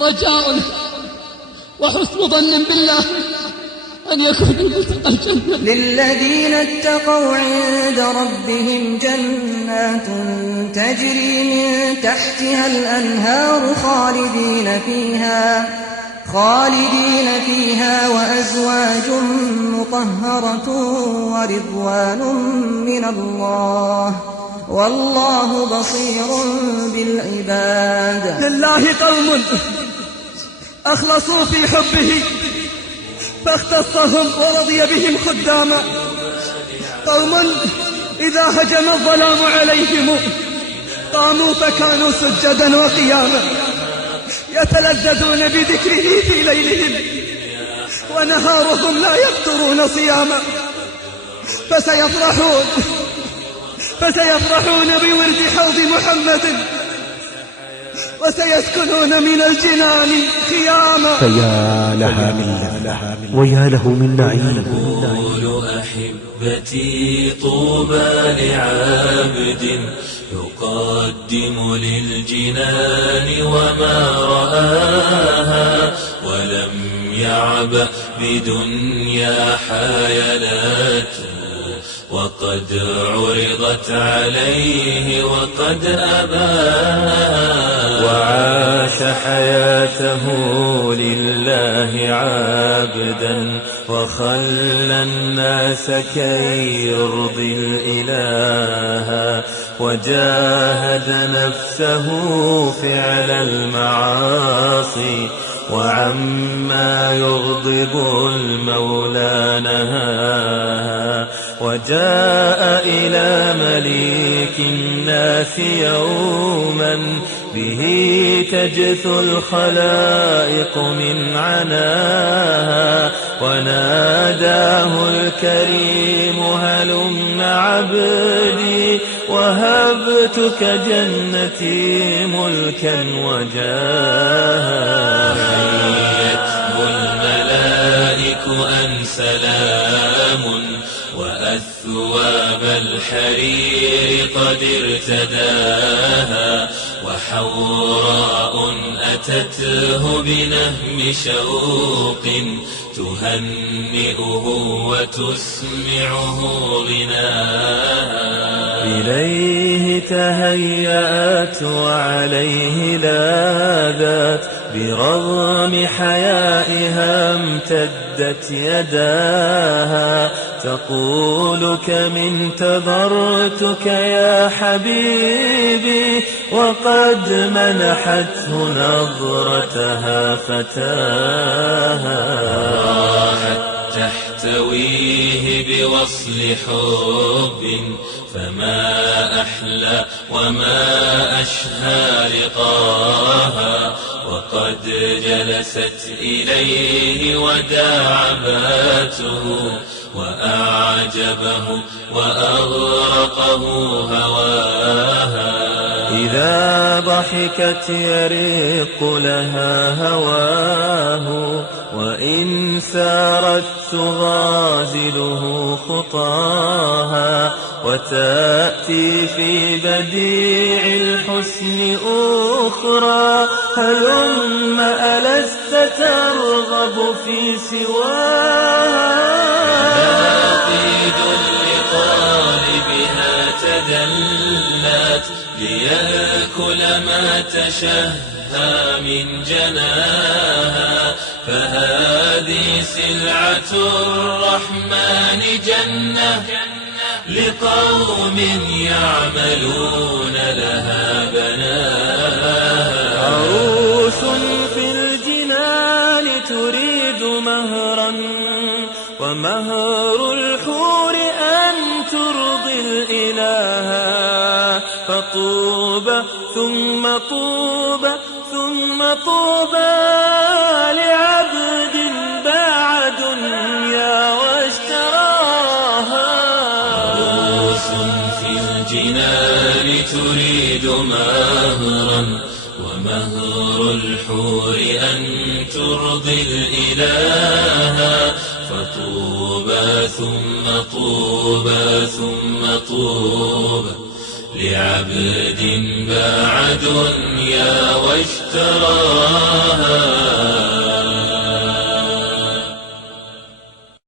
ورجاء وحسن ظن بالله أن يكون الملتقى الجنة. للذين اتقوا عند ربهم جنات تجري من تحتها الأنهار خالدين فيها وأزواج مطهرة ورضوان من الله والله بصير بالعباد. لله قوم أخلصوا في حبه فاختصهم ورضي بهم خداما، قوم إذا هجم الظلام عليهم قاموا فكانوا سجدا وقياما، يتلذذون بذكره في ليلهم ونهارهم لا يفترون صياما، فسيفرحون بورد حوض محمد وسيسكنون من الجنان خياما. فيا لها من لذة ويا له من نعيم. قول أحبتي طوبى لعابد يقدم للجنان وما رآها ولم يعبأ بدنيا حيلاته وقد عرضت عليه وقد أباها وعاش حياته لله عابدا وخلى الناس كي يرضي الإله وجاهد نفسه فعل المعاصي وعما يغضب المولى نهاها وجاء إلى مليك الناس يوما به تجثو الخلائق من عناها وناداه الكريم هلم عبدي وهبتك جنتي ملكا وجاها حيته الملائك أن سلام وأثواب الحرير قد ارتداها وحوراء أتته بنهم شوق تهنئه وتسمعه غناها إليه تهيأت وعليه لاذت برغم حيائها امتدت يداها تقول كم انتظرتك يا حبيبي وقد منحته نظرتها فتاها راحت تحتويه بوصل حب فما أحلى وما أشهى لقاها وقد جلست إليه وداعباته وأعجبه وأغرقه هواها إذا ضحكت يرق لها هواه وإن سارت تغازله خطاها وتأتي في بديع الحسن أخرى هلم ألست ترغب في سواها ناقيد لطالبها تدلت ليأكل ما تشهى من جناها فهذه سلعة الرحمن جنة لقوم يعملون لها بناها عروس في الجنان تريد مهرا ومهر الحور أن ترضي الإله فطوبى ثم طوبى ثم طوبى لعبد باع دنيا واشتراها عروس في الجنان تريد مهرا ومهر الحور أن ترضي الإله فطوبى ثم طوبى ثم طوبى لعبد باع دنيا واشتراها